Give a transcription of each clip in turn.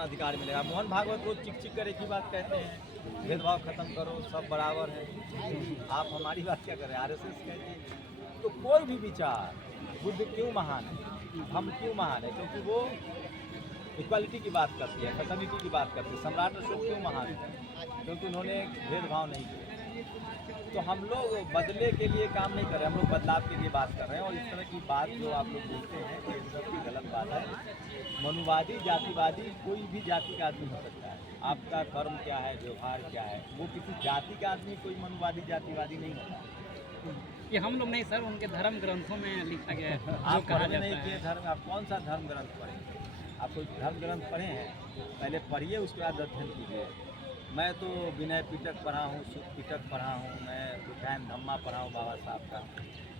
अधिकार मिलेगा। मोहन भागवत रोज चिक चिक कर एक ही बात कहते हैं, भेदभाव खत्म करो, सब बराबर है। आप हमारी बात क्या करें, आरएसएस कहती है। तो कोई भी विचार, बुद्ध क्यों महान है, हम क्यों महान है, क्योंकि वो इक्वालिटी की बात करती है, फ्रेटर्निटी की बात करती है। सम्राट अशोक क्यों महान है, क्योंकि उन्होंने भेदभाव नहीं किया। तो हम लोग बदले के लिए काम नहीं कर रहे, हम लोग बदलाव के लिए बात कर रहे हैं। और इस तरह की बात जो आप लोग बोलते हैं ये सबकी गलत बात है। मनुवादी जातिवादी कोई भी जाति का आदमी हो सकता है। आपका कर्म क्या है, व्यवहार क्या है, वो किसी जाति का आदमी कोई मनुवादी जातिवादी नहीं होता। ये हम लोग नहीं सर, उनके धर्म ग्रंथों में लिखा गया है। आप पढ़े नहीं किए धर्म, आप कौन सा धर्म ग्रंथ पढ़े? आप कोई धर्म ग्रंथ पढ़े हैं? पहले पढ़िए, उसके बाद अध्ययन कीजिए। मैं तो विनय पिटक पढ़ा हूँ, सुख पिटक पढ़ा हूँ, मैं उद्यान धम्मा पढ़ा हूँ बाबा साहब का,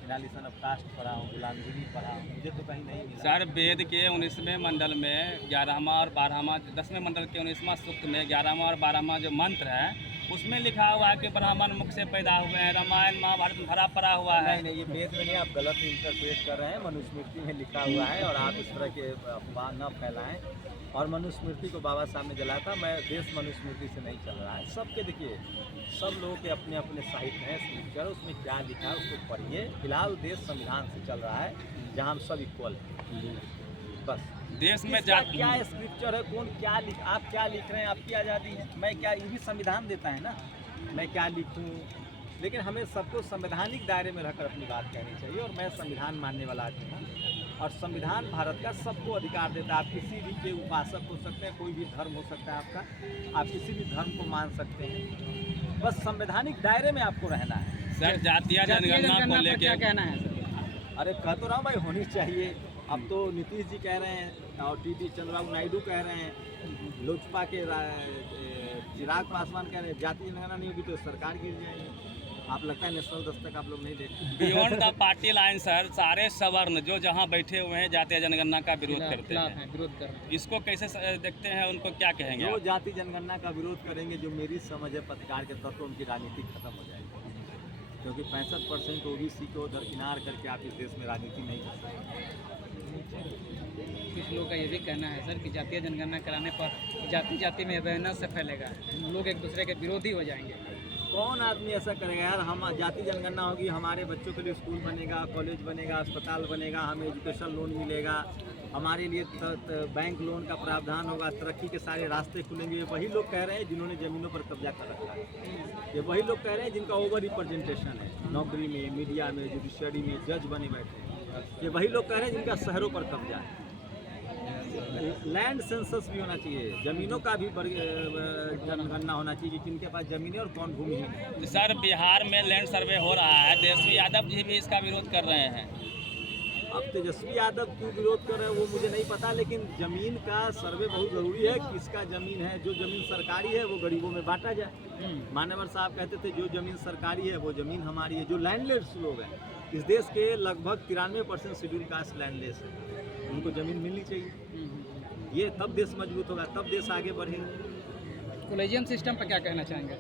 एनालिसन ऑफ कास्ट पढ़ा हूँ, गुलामगिरी पढ़ा हूँ, मुझे तो कहीं नहीं मिला। सर वेद के 19वें मंडल में 11वां और 12वां, 10वें मंडल के 19वां सूक्त में 11वां और 12वां जो मंत्र है उसमें लिखा हुआ है कि ब्राह्मण मुख से पैदा हुए हैं। रामायण महाभारत में भरा पड़ा हुआ है। नहीं, ये वेद में नहीं, आप गलत इंटरप्रेट कर रहे हैं। मनुस्मृति में लिखा हुआ है और आप इस तरह के अफवाह न फैलाएं। और मनुस्मृति को बाबा साहब ने जलाया था। मैं देश मनुस्मृति से नहीं चल रहा है। सबके देखिए, सब लोगों के अपने अपने साहित्य हैं, स्क्रिप्चर, उसमें क्या लिखा है उसको पढ़िए। फिलहाल देश संविधान से चल रहा है जहाँ हम सब इक्वल हैं। बस देश में क्या स्क्रिप्चर है, कौन क्या लिख, आप क्या लिख रहे हैं, आपकी आज़ादी है। मैं क्या, ये भी संविधान देता है ना, मैं क्या लिखूं। लेकिन हमें सबको संवैधानिक दायरे में रहकर अपनी बात कहनी चाहिए। और मैं संविधान मानने वाला आदमी हूँ और संविधान भारत का सबको अधिकार देता है। आप किसी भी के उपासक हो सकते हैं, कोई भी धर्म हो सकता है आपका, आप किसी भी धर्म को मान सकते हैं। बस संवैधानिक दायरे में आपको रहना है। सर जातीय जनगणना को लेकर क्या कहना है सर? अरे कह तो रहा हूँ भाई, होनी चाहिए। अब तो नीतीश जी कह रहे हैं और टी चंद्रबाबू नायडू कह रहे हैं, लोजपा के चिराग पासवान कह रहे हैं जाति जनगणना नहीं होगी तो सरकार गिर जाएगी। आप लगता है नेशनल दस्तक आप लोग नहीं देखते। Beyond the party line sir, सारे सवर्ण जो जहां बैठे हुए हैं जातीय जनगणना का विरोध करते हैं, विरोध कर रहे हैं। इसको कैसे देखते हैं, उनको क्या कहेंगे? जो जाति जनगणना का विरोध करेंगे, जो मेरी समझ है पत्रकार के तौर पर, उनकी राजनीति खत्म हो जाएगी। क्योंकि 65% ओबीसी को दरकिनार करके आप इस देश में राजनीति नहीं कर सकते। कुछ लोगों का ये भी कहना है सर कि जातीय जनगणना कराने पर जाति जाति में अवेयरनेस से फैलेगा, लोग एक दूसरे के विरोधी हो जाएंगे। कौन आदमी ऐसा करेगा यार? हम जाति जनगणना होगी, हमारे बच्चों के लिए स्कूल बनेगा, कॉलेज बनेगा, अस्पताल बनेगा, हमें एजुकेशन लोन मिलेगा, हमारे लिए बैंक लोन का प्रावधान होगा, तरक्की के सारे रास्ते खुलेंगे। ये वही लोग कह रहे हैं जिन्होंने ज़मीनों पर कब्जा कर रखा है। ये वही लोग कह रहे हैं जिनका ओवर रिप्रेजेंटेशन है नौकरी में, मीडिया में, जुडिशरी में, जज बने बैठे हैं। ये वही लोग कह रहे हैं जिनका शहरों पर कब्जा है। लैंड सेंसस भी होना चाहिए, जमीनों का भी जनगणना होना चाहिए कि किनके पास जमीनें और कौन भूमिहीन है। सर बिहार में लैंड सर्वे हो रहा है, तेजस्वी यादव जी भी इसका विरोध कर रहे हैं। अब तेजस्वी यादव क्यों विरोध कर रहे हैं वो मुझे नहीं पता, लेकिन ज़मीन का सर्वे बहुत ज़रूरी है। किसका ज़मीन है, जो ज़मीन सरकारी है वो गरीबों में बांटा जाए। मान्यवर साहब कहते थे जो ज़मीन सरकारी है वो ज़मीन हमारी है। जो लैंडलेस लोग हैं इस देश के लगभग 93% शेड्यूल कास्ट लैंडलेस है, उनको ज़मीन मिलनी चाहिए। ये तब देश मजबूत होगा, तब देश आगे बढ़ेगा। कोलेजियम सिस्टम पर क्या कहना चाहेंगे?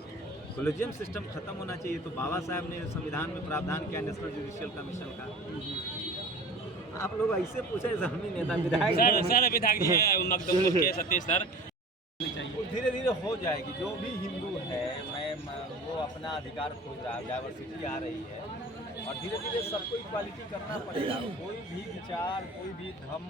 कोलेजियम सिस्टम खत्म होना चाहिए। तो बाबा साहब ने संविधान में प्रावधान किया नेशनल जुडिशियल कमीशन का। आप लोग ऐसे पूछे, हम ही नेता विधायक सर विधायक जी मखदूम के सतीश सर, धीरे धीरे हो जाएगी। जो भी हिंदू है, वो अपना अधिकार खोज रहा है, डाइवर्सिटी आ रही है और धीरे धीरे सबको इक्वालिटी करना पड़ेगा। कोई भी विचार, कोई भी धर्म